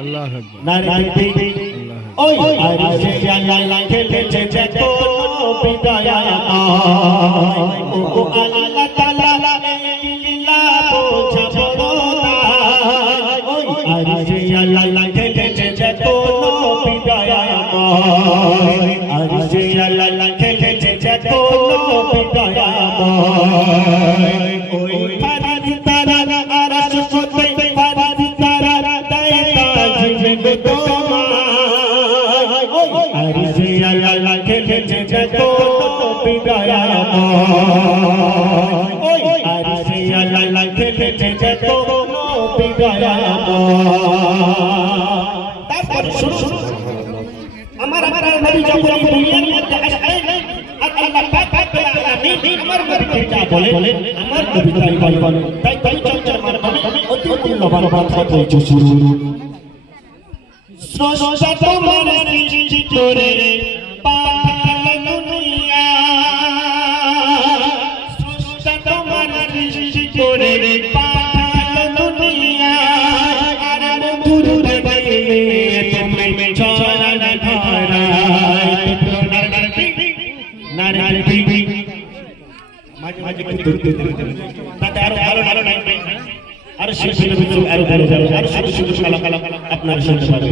আল্লাহ দেখো বিদায়া ওই আল্লাহ খেলেছে দেখো বিদায়া তারপর শুরু শুরু আমার আমার নবী যখন দুনিয়ার মধ্যে আসলেন আর আল্লাহ পাক রব্বুল আলামিন আমার নবীকে যা বলে আমার নবী তাই বলে তাই তাই চর্চার মাধ্যমে অতি মূল্যবান কথা বলছে শুরু স্রষ্টা তোমার সৃষ্টি করে পাঠালেন মাঝে মাঝে কিন্তু তাতে আরও নাই আরও আরও ভালো আরও কালা কালা আপনার তোমার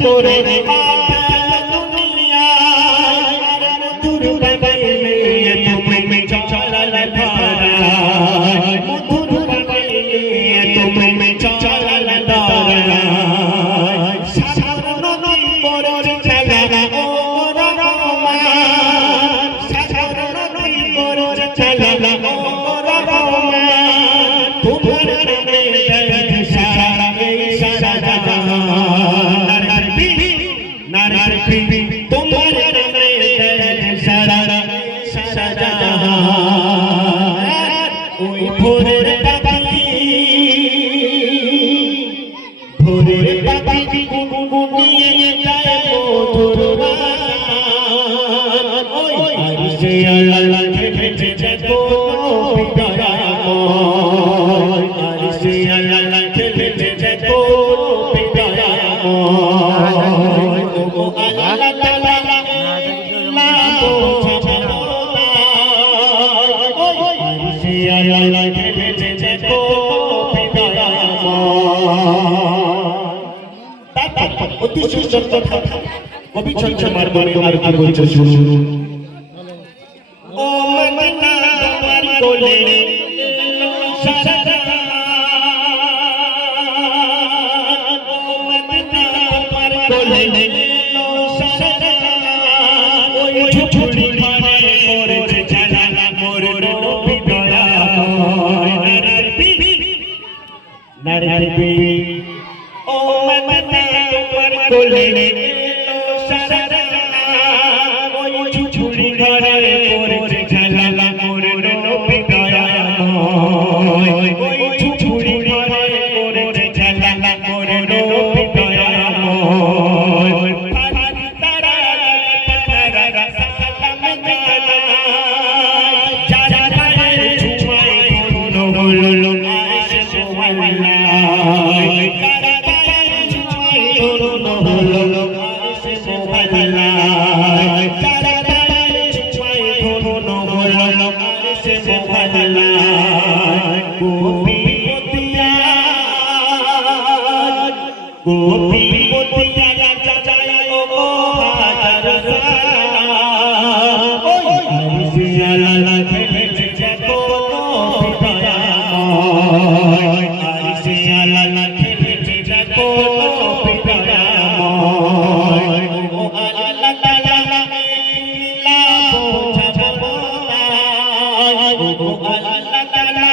করে ওই বিদয়াময় অতি সুন্দর কথা কবি চঞ্চল মারমারে আর কি বলছে শুনুন। ও মদিনা তোমার কোলে সারা ও মদিনা তোমার কোলে সারা ওই সুবহানাল্লাহ যারা পায়ে ছুঁয়ে পূর্ণ হলো আরশে সুবহানাল্লাহ গোপী মতিয়া গোপী মতিয়া রাজা যায় ও হাজার সালাম ওই আরশে আল্লাহ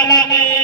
العالمين